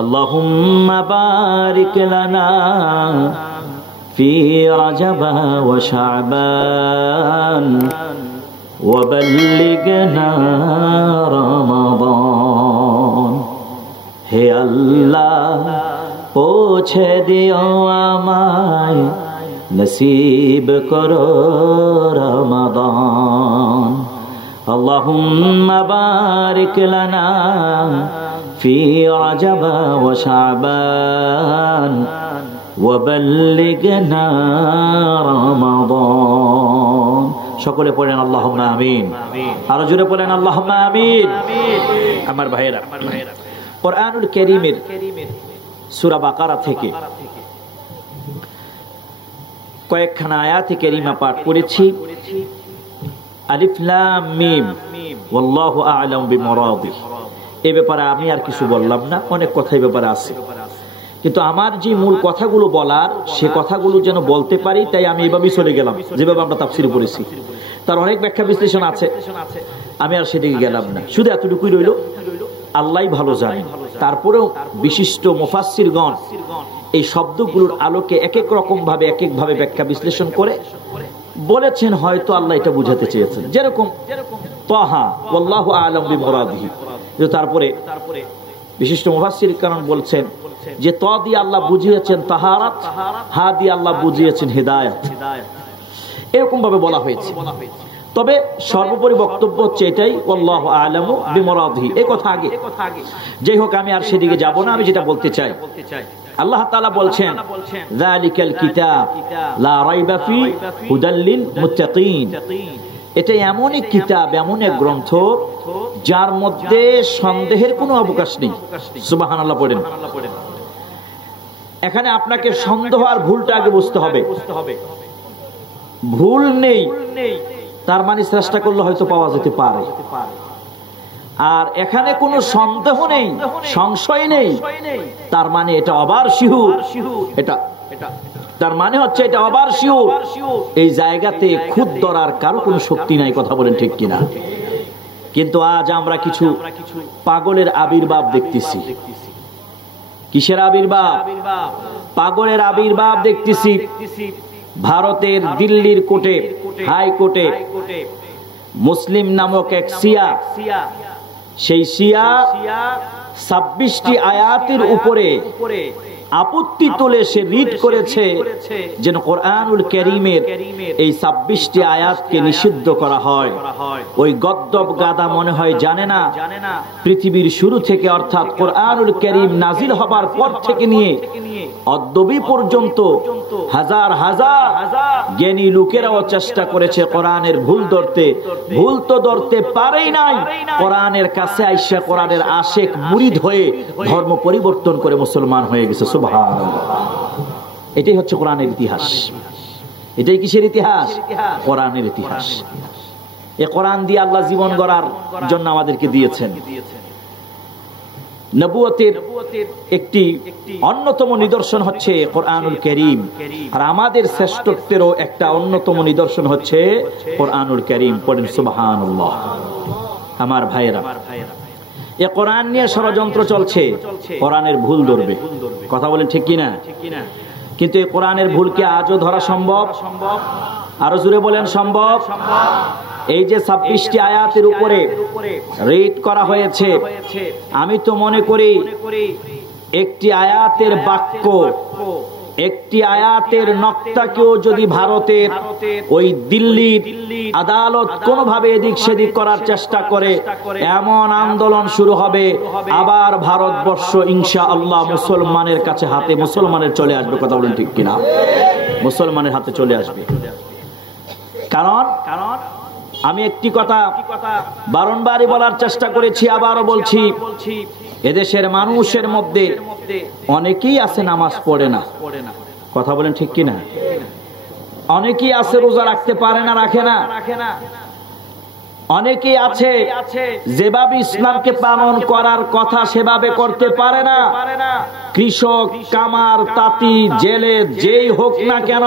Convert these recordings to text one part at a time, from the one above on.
আল্লাহুম্মা বারিক লানা ফি রাজাব ওয়া শাবান ওয়া বাল্লিগনা রমাদান। হে আল্লাহ, পৌঁছে দিও আমায়, নসিব করো রমাদান। আল্লাহুম্মা বারিক লানা ফি রাজাব ওয়া শাবান ওয়া বাল্লিগনা রমাদান। সকলে পড়েন আল্লাহুম্মা আমিন। আরো জোরে পড়েন আল্লাহুম্মা আমিন। আমার ভাইয়েরা, কুরআনুল কারীমের সূরা বাকারা থেকে কয়েকখানা আয়াতে কারিমা পাঠ করেছি। আলিফ লাম মিম ওয়াল্লাহু আ'লামু বিমুরাদিহি। এই ব্যাপারে আমি আর কিছু বললাম না, অনেক কথাই ব্যাপারে আছে, কিন্তু আমার যে মূল কথাগুলো বলার, সে কথাগুলো যেন বলতে পারি, তাই আমি এইভাবেই চলে গেলাম যেভাবে আমরা তাফসীর পড়েছি। তার অনেক ব্যাখ্যা বিশ্লেষণ আছে, আমি আর সেদিকে গেলাম না। শুধু এতটুকুই রইল, আল্লাহই ভালো জানেন। তারপরেও বিশিষ্ট মুফাসসিরগণ এই শব্দগুলোর আলোকে এক এক রকম ভাবে এক এক ভাবে ব্যাখ্যা বিশ্লেষণ করে বলেছেন, হয়তো আল্লাহ এটা বুঝাতে চেয়েছেন। যেরকম তাহা ওয়াল্লাহু আ'লামু বিমুরাদিহি, তারপরে বিশিষ্ট মুফাসসিরগণ বলছেন যে ত দিয়ে আল্লাহ বুঝিয়েছেন তাহারাত, হা দিয়ে আল্লাহ বুঝিয়েছেন হিদায়াত, এরকম ভাবে বলা হয়েছে। তবে সর্বোপরি বক্তব্য হচ্ছে এটাই, আল্লাহু আ'লামু বিমুরাদিহি। এই কথা আগে, যাই হোক আমি আর সেদিকে যাব না। আমি যেটা বলতে চাই, আল্লাহ তাআলা বলছেন যালিকাল কিতাব লা রাইবা ফি হুদাল লিল মুত্তাকিন। এটা এমন এক কিতাব, এমন এক গ্রন্থ যার মধ্যে সন্দেহের কোনো অবকাশ নেই। সুবহানাল্লাহ পড়েন। এখানে আপনাকে সন্দেহ আর ভুলটা আগে বুঝতে হবে। ভুল নেই তার মানে চেষ্টা করলে হয়তো পাওয়া যেতে পারে, আর এখানে কোনো সন্দেহ নেই, সংশয় নেই, তার মানে এটা আবার শিহুর। এটা তার মানে হচ্ছে এটা আবার শিহুর। এই জায়গাতে খুদ ধরার কারো কোনো শক্তি নাই। কথা বলেন ঠিক কিনা? কিন্তু আজ আমরা কিছু পাগলের আবির্ভাব দেখতেছি। কিসের আবির্ভাব? পাগলের আবির্ভাব দেখতেছি। ভারতের দিল্লির কোর্টে, হাইকোর্টে মুসলিম নামক এক শিয়া, সেই শিয়া 26টি আয়াতের উপরে আপত্তি তুলে সে রিট করেছে যেন কোরআনুল কারীমের এই 26টি আয়াতকে নিষিদ্ধ করা হয়। ওই গদ্দব গাদা মনে হয় জানে না পৃথিবীর শুরু থেকে, অর্থাৎ কোরআনুল কারীম নাজিল হবার পর থেকে নিয়ে অদ্যবি পর্যন্ত হাজার হাজার জ্ঞানী লোকেরাও চেষ্টা করেছে কোরআনের ভুল ধরতে, ভুল তো ধরতে পারেই নাই। কোরআনের কাছে আইসা কোরআনের আশেক মুরিদ হয়ে ধর্ম পরিবর্তন করে মুসলমান হয়ে গেছে। সুবহানাল্লাহ। এটাই হচ্ছে কোরআনের ইতিহাস। এটাই কিসের ইতিহাস? কোরআনের ইতিহাস। এই কোরআন দিয়ে আল্লাহ জীবন গড়ার জন্য আমাদেরকে দিয়েছেন। নবুয়তের একটি অন্যতম নিদর্শন হচ্ছে কোরআনুল কারীম, আর আমাদের শ্রেষ্ঠত্বেরও একটা অন্যতম নিদর্শন হচ্ছে কোরআনুল কারীম। পড়েন সুবহানাল্লাহ। আমার ভাইয়েরা, এ কোরআন নিয়ে ষড়যন্ত্র চলছে, কোরআনের ভুল ধরবে। কথা বলেন ঠিক কিনা? কিন্তু এই কোরআনের ভুলকে আজও ধরা সম্ভব? আরো জোরে বলেন সম্ভব? এই যে 26টি আয়াতের উপরে রিট করা হয়েছে, আমি তো মনে করি একটি আয়াতের বাক্য, একটি আয়াতের নক্তাকেও যদি ভারতের ওই দিল্লির আদালত কোনোভাবে এদিক সেদিক করার চেষ্টা করে, এমন আন্দোলন শুরু হবে, আবার ভারতবর্ষ ইনশাআল্লাহ মুসলমানের কাছে হাতে, মুসলমানের চলে আসবে। কথা বলেন ঠিক কিনা? মুসলমানের হাতে চলে আসবে। কারণ আমি একটি কথা বারংবারই বলার চেষ্টা করেছি, আবারও বলছি, এদেশের মানুষের মধ্যে অনেকেই আছে নামাজ পড়ে না। কথা বলেন ঠিক কিনা? অনেকেই আছে রোজা রাখতে পারে না, রাখে না। অনেকেই আছে যেভাবে ইসলামকে পালন করার কথা সেভাবে করতে পারে না। কৃষক, কামার, তাঁতি, জেলে যেই হোক না কেন,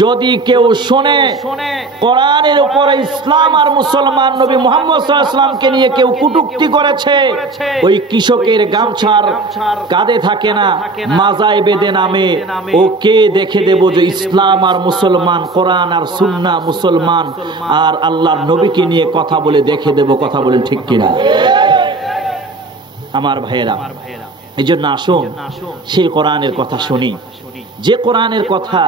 যদি কেউ শোনে কোরআনের উপরে ইসলাম আর মুসলমান নবী মুহাম্মদ সাল্লাল্লাহু আলাইহি ওয়াসাল্লামকে নিয়ে কেউ কটূক্তি করেছে, ওই কৃষকের গামছার কাঁধে থাকে না, মাজায় বেঁধে নামে, ওকে দেখে দেব যে ইসলাম আর মুসলমান, কোরআন আর সুন্নাহ, মুসলমান আর আল্লাহর নবীকে নিয়ে কথা বলে দেখে দেব। কথা বলেন ঠিক কিনা আমার ভাইয়েরা? এই জন্য আসুন সেই কোরআনের কথা শুনি, যে কোরআনের কথা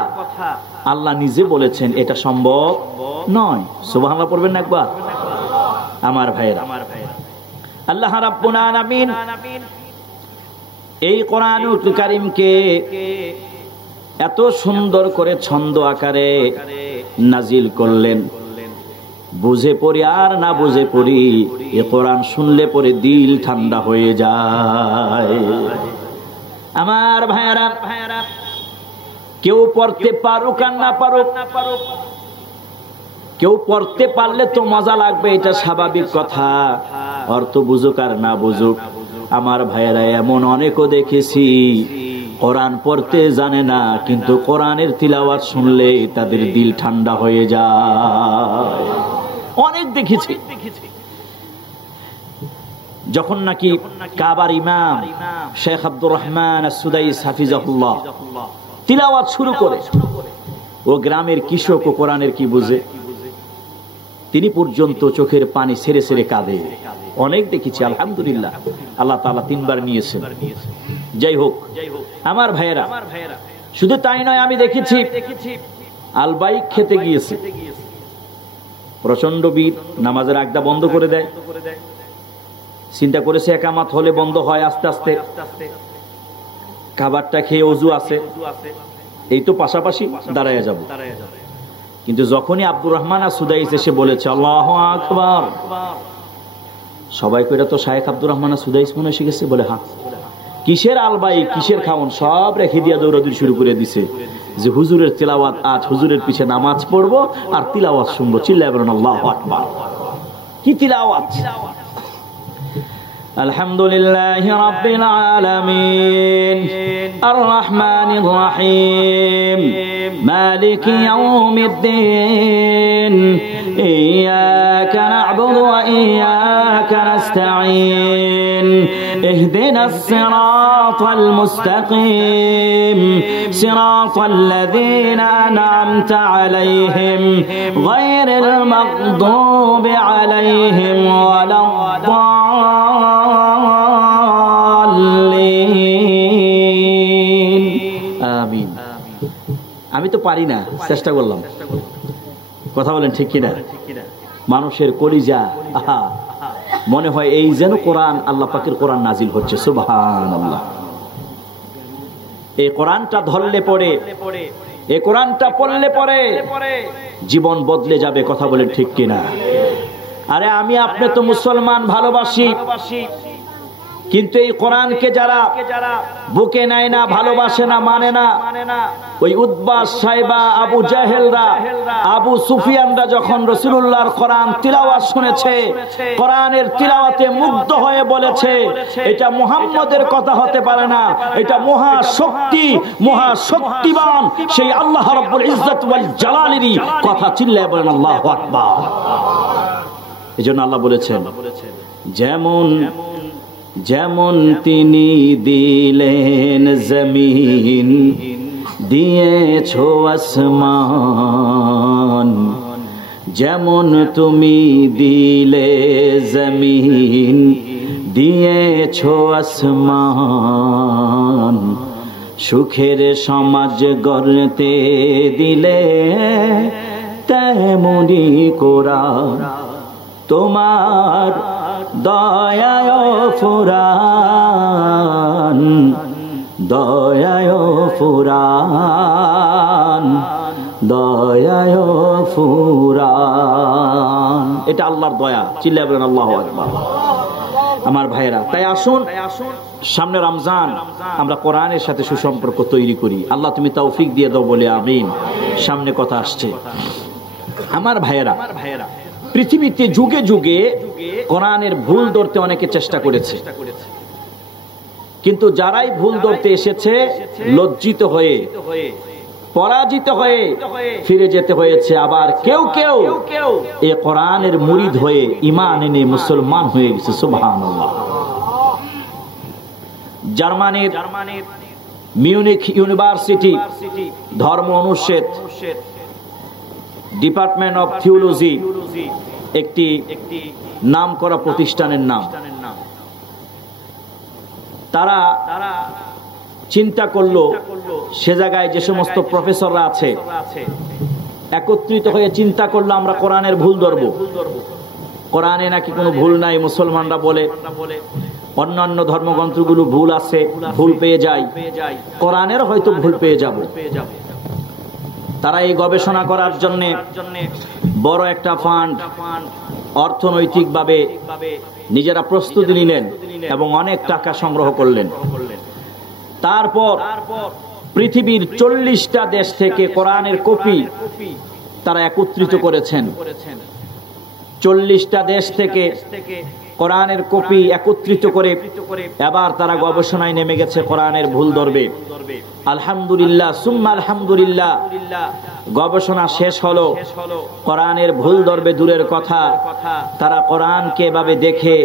আল্লাহ নিজে বলেছেন এটা সম্ভব নয়। সুবহানাল্লাহ পড়বেন না একবার আমার ভাইয়েরা? আল্লাহ রাব্বুল আলামিন এই কোরআনুল কারীমকে এত সুন্দর করে ছন্দ আকারে নাজিল করলেন। বুঝে পড়ি আর না বুঝে পড়ি, এ কোরআন শুনলে পরে দিল ঠান্ডা হয়ে যায়। আমার ভাইয়েরা, কেউ পড়তে পারুক আর না পারুক, কেউ পড়তে পারলে তো মজা লাগবে, এটা স্বাভাবিক কথা। অর্থ বুঝুক আর না বুঝুক, আমার ভাইয়েরা এমন অনেকও দেখেছি কোরআন পড়তে জানে না, কিন্তু কোরআনের তিলাওয়াত শুনলে তাদের দিল ঠান্ডা হয়ে যায়। অনেক দেখেছি। যখন নাকি কাবার ইমাম শেখ আব্দুর রহমান আস-সুদাইস হাফিজাহুল্লাহ তিলাওয়াত শুরু করে, ও গ্রামের কৃষক ও কোরআনের কি বুঝে, তিনি পর্যন্ত চোখের পানি ছেড়ে ছেড়ে কাঁদে। অনেক দেখেছি আলহামদুলিল্লাহ, আল্লাহ তাআলা 3 বার নিয়েছেন। যাই হোক আমার ভাইয়েরা, শুধু তাই নয়, আমি দেখেছি আলবাইক খেতে গিয়েছে, প্রচন্ড বীর, নামাজের আগদা বন্ধ করে দেয়, চিন্তা করেছে একামাত হলে বন্ধ হয় আস্তে আস্তে, খাবারটা খেয়ে ওযু আছে, এই তো পাশাপাশি দাঁড়ায় যাব। কিন্তু যখনই আব্দুর রহমান আস-সুদাইস এসে বলেছে আল্লাহু আকবার, সবাই কইরা তো শায়েখ আব্দুর রহমান আস-সুদাইস মনে শিখেছে, বলে হ্যাঁ। কিসের আলবাই, কিসের খাওন, সব রেখে দিয়া দৌড়াদৌড়ি শুরু করে দিছে যে হুজুরের তিলাওয়াত, আজ হুজুরের পিছে নামাজ পড়বো আর তিলাওয়াত শুনবো। চিল্লায় বলেন আল্লাহু আকবার। কি তিলাওয়াত! আলহামদুলিল্লাহি রাব্বিল আলামিন আর রহমানির রহিম মালিকি ইয়াউমিদ্দিন ইয়্যাকা না'বুদু ওয়া ইয়্যাকা নাস্তাঈন ইহদিনাস সিরাতাল মুস্তাকিম সিরাতাল লাযীনা আন'আমতা আলাইহিম গায়রিল মাগদুবি আলাইহিম ওয়ালাদ আমিন। আমি তো পারি না, চেষ্টা করলাম। কথা বলেন ঠিক কিনা? মানুষের কলিজা আহা, মনে হয় এই যেন কোরআন, আল্লাহ পাকের কোরআন নাজিল হচ্ছে। সুবহানাল্লাহ। এই কোরআনটা ধরলে পড়ে, এই কোরআনটা পড়লে পরে জীবন বদলে যাবে। কথা বলেন ঠিক কিনা? আরে আমি আপনি তো মুসলমান, ভালোবাসি, কিন্তু এই কোরআনকে যারা বুকে নেয় না, ভালোবাসে না, মানে না, ওই উতবা, সাইবা, আবু জাহেলরা, আবু সুফিয়ানরা যখন রাসূলুল্লাহর কোরআন তিলাওয়াত শুনেছে, কোরআনের তিলাওয়াতে মুগ্ধ হয়ে বলেছে এটা মুহাম্মদের কথা হতে পারে না, এটা মহাশক্তি, মহাশক্তিবান সেই আল্লাহ রাব্বুল ইজ্জত ওয়াল জালালেরই কথা। চিল্লায় বলেন আল্লাহু আকবার। এজন্য আল্লাহ বলেছেন, যেমন যেমন তিনি দিলেন জমিন, দিয়েছো আসমান, যেমন তুমি দিলে জমিন, দিয়েছো আসমান, সুখের সমাজ গড়তে দিলে তেমনি কোরআন তোমার দয়ায় ফুরান, দয়ায় ফুরান, দয়ায় ফুরান। এটা আল্লাহর দয়া। চিল্লায় বলেন আল্লাহু আকবার। আমার ভাইয়েরা, তাই আসুন সামনে রমজান আমরা কোরআনের সাথে সুসম্পর্ক তৈরি করি। আল্লাহ তুমি তৌফিক দিয়ে দাও বলে আমিন। সামনে কথা আসছে। আমার ভাইয়েরা, পৃথিবীতে যুগে যুগে কোরআনের ভুল ধরতে অনেকে চেষ্টা করেছে। কিন্তু যারাই ভুল ধরতে এসেছে লজ্জিত হয়ে, পরাজিত হয়ে ফিরে যেতে হয়েছে। আবার কেউ কেউ এ কোরআনের মুরিদ হয়ে ঈমান এনে মুসলমান হয়ে গেছে। সুবহানাল্লাহ। জার্মানির মিউনিখ ইউনিভার্সিটি ধর্ম অনুষদ ডিপার্টমেন্ট অফ থিওলজি একটি নামকরা প্রতিষ্ঠানের নাম। তারা চিন্তা করলো সে জায়গায় যে সমস্ত প্রফেসররা আছে একত্রিত হয়ে চিন্তা করলো আমরা কোরআনের ভুল ধরবো। কোরআনে নাকি কোনো ভুল নাই, মুসলমানরা বলে অন্যান্য ধর্মগ্রন্থগুলো ভুল আছে, ভুল পেয়ে যায়, কোরআনের হয়তো ভুল পেয়ে যাব। তারা এই গবেষণা করার জন্য বড় একটা ফান্ড অর্থনৈতিকভাবে নিজেরা প্রস্তুতি নিলেন এবং অনেক টাকা সংগ্রহ করলেন। তারপর পৃথিবীর 40টা দেশ থেকে কোরআনের কপি তারা একত্রিত করেছেন। 40টা দেশ থেকে কোরআনের কপি একত্রিত করে এবার তারা গবেষণায় নেমে গেছে কোরআনের ভুল ধরবে। আলহামদুলিল্লাহ সুম্মা আলহামদুলিল্লাহ, গবেষণা শেষ হলো। কোরআনের ভুল ধরবে দূরের কথা, তারা কোরআনকে এভাবে দেখে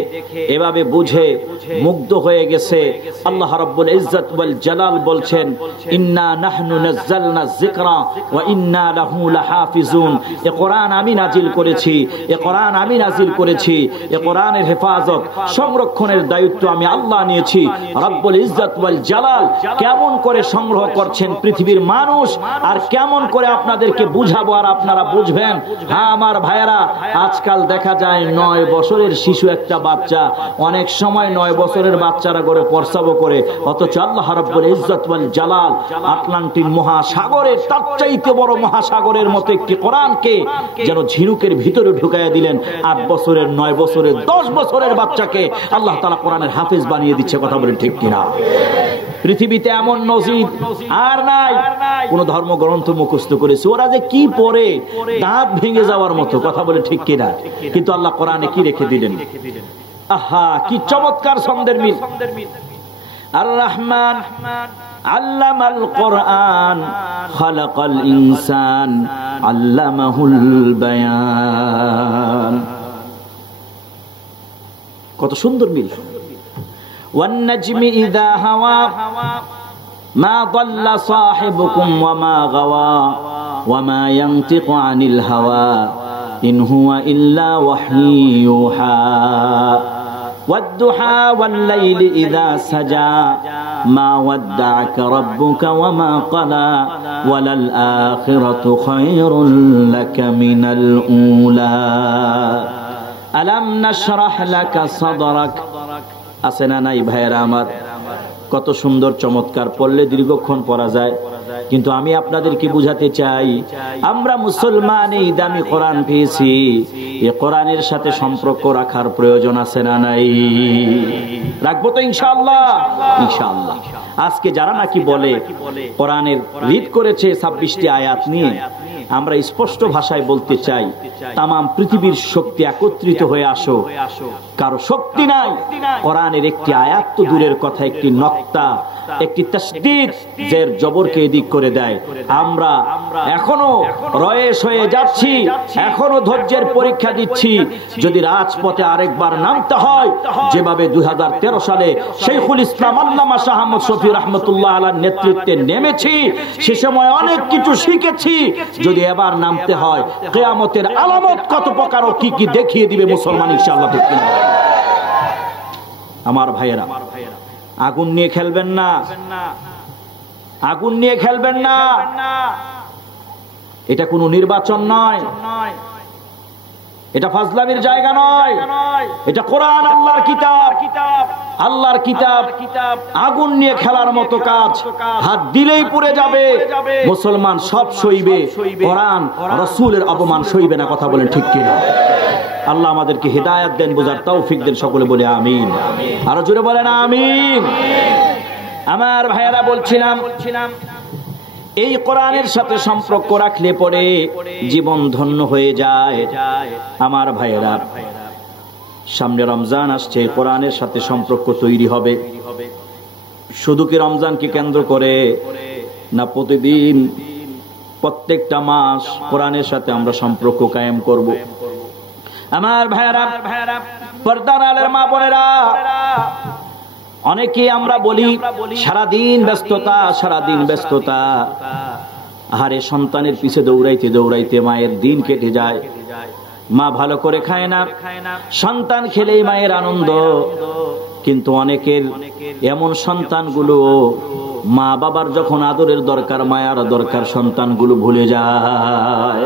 এভাবে বুঝে মুগ্ধ হয়ে গেছে। আল্লাহ রাব্বুল ইজ্জত ওয়াল জালাল বলছেন, ইন্না নাহনু নাযালনা যিকরা ওয়া ইন্না লাহু লাহাফিজুন। এ কোরআন আমি নাজিল করেছি, এ কোরআন আমি নাজিল করেছি, এ কোরআনের হেফাজত সংরক্ষণের দায়িত্ব আমি আল্লাহ নিয়েছি। রাব্বুল ইজ্জত ওয়াল জালাল কেমন করে সংগ্রহ করছেন পৃথিবীর মানুষ, আর কেমন করে আপনাদেরকে বুঝাবো আর আপনারা বুঝবেন। হ্যাঁ আমার ভাইয়েরা, আজকাল দেখা যায় 9 বছরের শিশু একটা বাচ্চা, অনেক সময় 9 বছরের বাচ্চারা করে প্রস্রাবও করে, অথচ আল্লাহ রাব্বুল ইজ্জত ওয়াল জালাল আটলান্টিক মহাসাগরের তার চাইতে বড় মহাসাগরের মতো একটি কোরআনকে যেন ঝিনুকের ভিতরে ঢুকাইয়া দিলেন। 8 বছরের, 9 বছরের, 10 বছরের বাচ্চাকে আল্লাহ তাআলা কোরআনের হাফেজ বানিয়ে দিচ্ছে। কথা বলেন ঠিক কিনা? পৃথিবীতে এমন নজির আর নাই। কোন ধর্মগ্রন্থ মুখস্থ করেছে, ওরা যে কি পড়ে দাঁত ভেঙে যাওয়ার মতো। কথা বলে ঠিক কিনা? কিন্তু আল্লাহ কোরআনে কি রেখে দিলেন? আহা, কি চমৎকার ছন্দের মিল। আর রহমান আল্লামাল কোরআন খালাকাল ইনসান আল্লামাহুল বায়ান। কত সুন্দর মিল। ওয়ান নাজমি ইযা হাওয়া মা দাল্লা সাহিবুকুম ওয়া মা গাওয়া ওয়া মা ইয়ানতিকু আনিল হাওয়া ইন হুয়া ইল্লা ওয়াহয়ুন ইউহা ওয়াদ-দুহা ওয়াল-লাইলি ইযা সাজা মা ওয়াদ্দা'আকা রাব্বুকা ওয়া মা ক্বালা ওয়ালাল আখিরাতু খায়রুল লাকা মিনাল উলা আলাম নাশরাহ লাকা সাদরাক। আছে না নাই ভাইয়েরা আমার? কত সুন্দর চমৎকার, পড়লে দীর্ঘক্ষণ পড়া যায়। কিন্তু আমি আপনাদেরকে বুঝাতে চাই, আমরা মুসলমান এই দামি কোরআন পেয়েছি, এই কোরআনের সাথে সম্পর্ক রাখার প্রয়োজন আছে না নাই? রাখবো তো ইনশাআল্লাহ। ইনশাআল্লাহ। আজকে যারা নাকি বলে কোরআনের রিড করেছে 26টি আয়াত নিয়ে, আমরা স্পষ্ট ভাষায় বলতে চাই, তাম পৃথিবীর শক্তি একত্রিত হয়ে আসো, কারো শক্তি নাই। কোরআনের একটি আয়াত তো দূরের কথা, একটি নক্তা, একটি তাসদীদ জের জবরকে এদিক করে দেয়। আমরা এখনো রয়েস হয়ে যাচ্ছি, এখনো ধৈর্যের পরীক্ষা দিচ্ছি। যদি রাজপথে আরেকবার নামতে হয়, যেভাবে 2013 সালে শেখুল ইসলাম আল্লামা শাহ আহমদ শফি রাহমাতুল্লাহ আলাইহির নেতৃত্বে নেমেছি, সে সময় অনেক কিছু শিখেছি। যদি এবার নামতে হয়, কিয়ামতের আলামত কত প্রকার ও কি কি দেখিয়ে দিবে মুসলমান ইনশাআল্লাহ। আমার ভাইয়েরা, আগুন নিয়ে খেলবেন না, আগুন নিয়ে খেলবেন না। এটা কোনো নির্বাচন নয়, এটা ফাজলামির জায়গা নয়, এটা কোরআন আল্লাহর কিতাব, আল্লাহর কিতাব। আগুন নিয়ে খেলার মতো কাজ, হাত দিলেই পুড়ে যাবে। মুসলমান সব সইবে, কোরআন রাসূলের অপমান সইবে না। কথা বলেন ঠিক কিনা? আল্লাহ আমাদেরকে হিদায়াত দেন, বোঝার তৌফিক দেন। সকলে বলে আমিন। আরো জোরে বলেন আমিন। আমার ভাইয়েরা, বলছিলাম এই কোরআনের সাথে সম্পর্ক রাখলে পরে জীবন ধন্য হয়ে যায়। আমার ভাইয়েরা, সামনে রমজান আসছে, কোরআনের সাথে সম্পর্ক তৈরি হবে। শুধু কি রমজানকে কেন্দ্র করে না প্রতিদিন প্রত্যেকটা মাস কোরআনের সাথে আমরা সম্পর্ক কায়েম করব? আমার ভাইরা, পর্দার আলের মা বোনেরা, অনেকে আমরা বলি সারাদিন ব্যস্ততা, আহারে সন্তানের পিছে দৌড়াইতে দৌড়াইতে মায়ের দিন কেটে যায়, মা ভালো করে খায় না, সন্তান খেলেই মায়ের আনন্দ। কিন্তু অনেকের এমন সন্তানগুলো মা বাবার যখন আদরের দরকার, মায়ার দরকার, সন্তানগুলো ভুলে যায়।